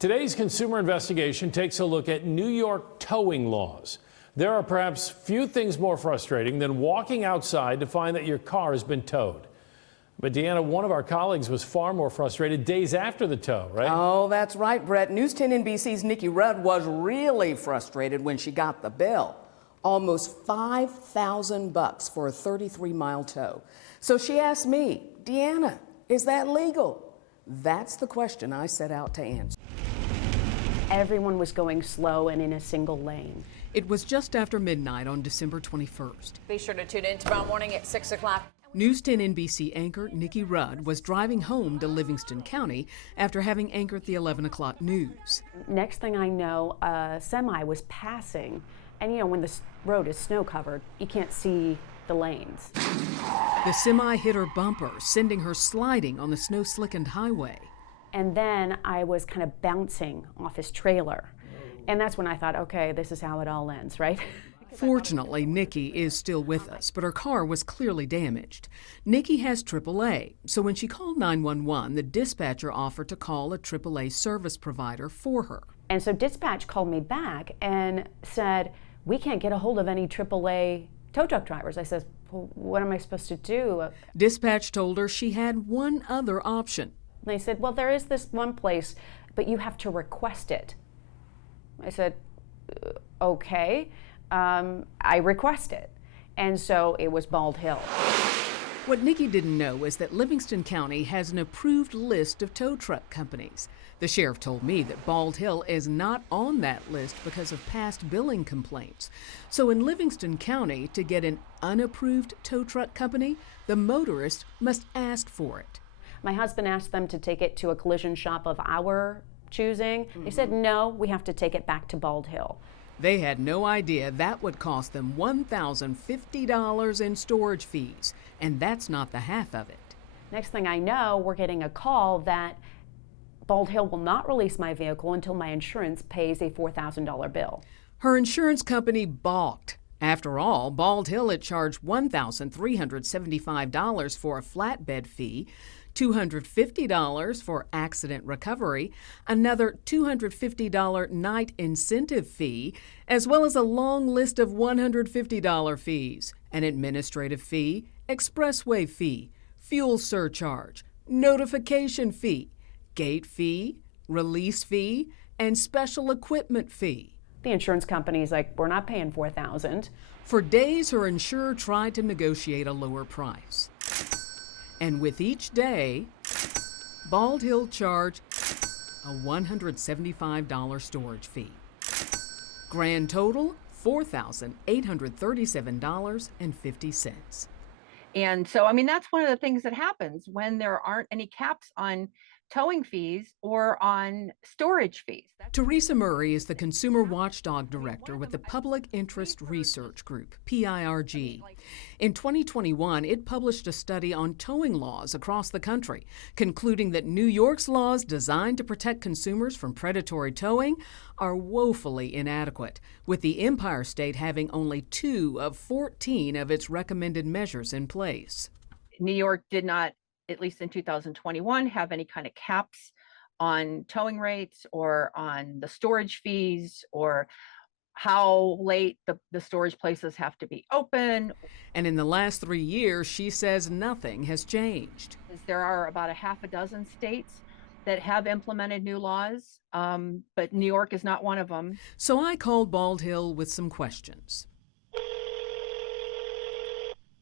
Today's consumer investigation takes a look at New York towing laws. There are perhaps few things more frustrating than walking outside to find that your car has been towed. But Deanna, one of our colleagues was far more frustrated days after the tow, right? Oh, that's right, Brett. News 10 NBC's Nikki Rudd was really frustrated when she got the bill. Almost $5,000 for a 33-mile tow. So she asked me, Deanna, is that legal? That's the question I set out to answer. Everyone was going slow and in a single lane. It was just after midnight on December 21st. Be sure to tune in tomorrow morning at 6 o'clock. News 10 NBC anchor Nikki Rudd was driving home to Livingston County after having anchored the 11 o'clock news. Next thing I know, a semi was passing. And when the road is snow covered, you can't see the lanes. The semi hit her bumper, sending her sliding on the snow-slickened highway. And then I was kind of bouncing off his trailer. And that's when I thought, okay, this is how it all ends, right? Fortunately, Nikki is still with us, but her car was clearly damaged. Nikki has AAA, so when she called 911, the dispatcher offered to call a AAA service provider for her. And so dispatch called me back and said, we can't get a hold of any AAA tow truck drivers. I said, well, what am I supposed to do? Dispatch told her she had one other option. They said, well, there is this one place, but you have to request it. I said, okay. I request it. And so it was Bald Hill. What Nikki didn't know is that Livingston County has an approved list of tow truck companies. The sheriff told me that Bald Hill is not on that list because of past billing complaints. So in Livingston County, to get an unapproved tow truck company, the motorist must ask for it. My husband asked them to take it to a collision shop of our choosing. They said, no, we have to take it back to Bald Hill. They had no idea that would cost them $1,050 in storage fees, and that's not the half of it. Next thing I know, we're getting a call that Bald Hill will not release my vehicle until my insurance pays a $4,000 bill. Her insurance company balked. After all, Bald Hill had charged $1,375 for a flatbed fee, $250 for accident recovery, another $250 night incentive fee, as well as a long list of $150 fees, an administrative fee, expressway fee, fuel surcharge, notification fee, gate fee, release fee, and special equipment fee. The insurance company's like, we're not paying $4,000. For days, her insurer tried to negotiate a lower price. And with each day, Bald Hill charged a $175 storage fee. Grand total, $4,837.50. And so, that's one of the things that happens when there aren't any caps on towing fees or on storage fees. Teresa Murray is the Consumer Watchdog Director with the Public Interest Research Group, PIRG. In 2021, it published a study on towing laws across the country, concluding that New York's laws designed to protect consumers from predatory towing are woefully inadequate, with the Empire State having only 2 of 14 of its recommended measures in place. New York did not, at least in 2021, have any kind of caps on towing rates or on the storage fees or how late the storage places have to be open. And in the last 3 years, she says nothing has changed. There are about a half a dozen states that have implemented new laws, but New York is not one of them. So I called Bald Hill with some questions.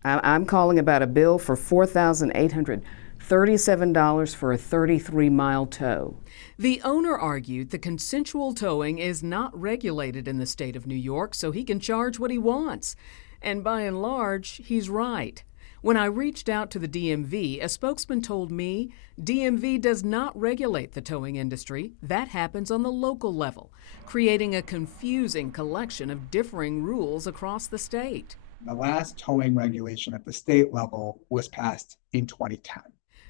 I'm calling about a bill for $4,837 for a 33-mile tow. The owner argued the consensual towing is not regulated in the state of New York, so he can charge what he wants. And by and large, he's right. When I reached out to the DMV, a spokesman told me DMV does not regulate the towing industry. That happens on the local level, creating a confusing collection of differing rules across the state. The last towing regulation at the state level was passed in 2010.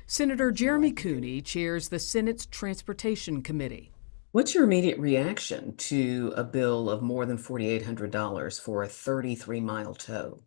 Senator Jeremy Cooney chairs the Senate's Transportation Committee. What's your immediate reaction to a bill of more than $4,800 for a 33-mile tow?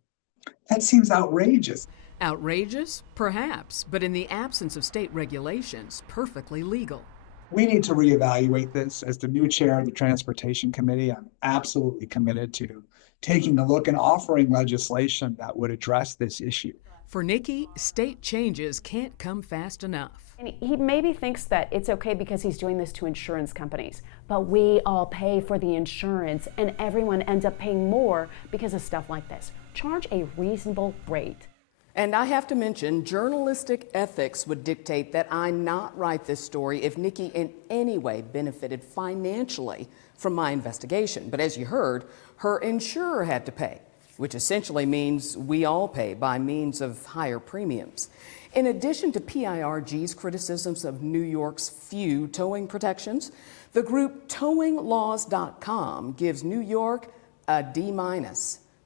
That seems outrageous. Outrageous? Perhaps, but in the absence of state regulations, perfectly legal. We need to reevaluate this. As the new chair of the Transportation Committee, I'm absolutely committed to taking a look and offering legislation that would address this issue. For Nikki, state changes can't come fast enough. And he maybe thinks that it's okay because he's doing this to insurance companies, but we all pay for the insurance and everyone ends up paying more because of stuff like this. Charge a reasonable rate. And I have to mention, journalistic ethics would dictate that I not write this story if Nikki in any way benefited financially from my investigation. But as you heard, her insurer had to pay, which essentially means we all pay by means of higher premiums. In addition to PIRG's criticisms of New York's few towing protections, the group towinglaws.com gives New York a D-.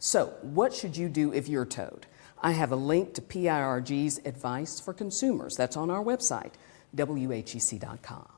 So what should you do if you're towed? I have a link to PIRG's advice for consumers. That's on our website, WHEC.com.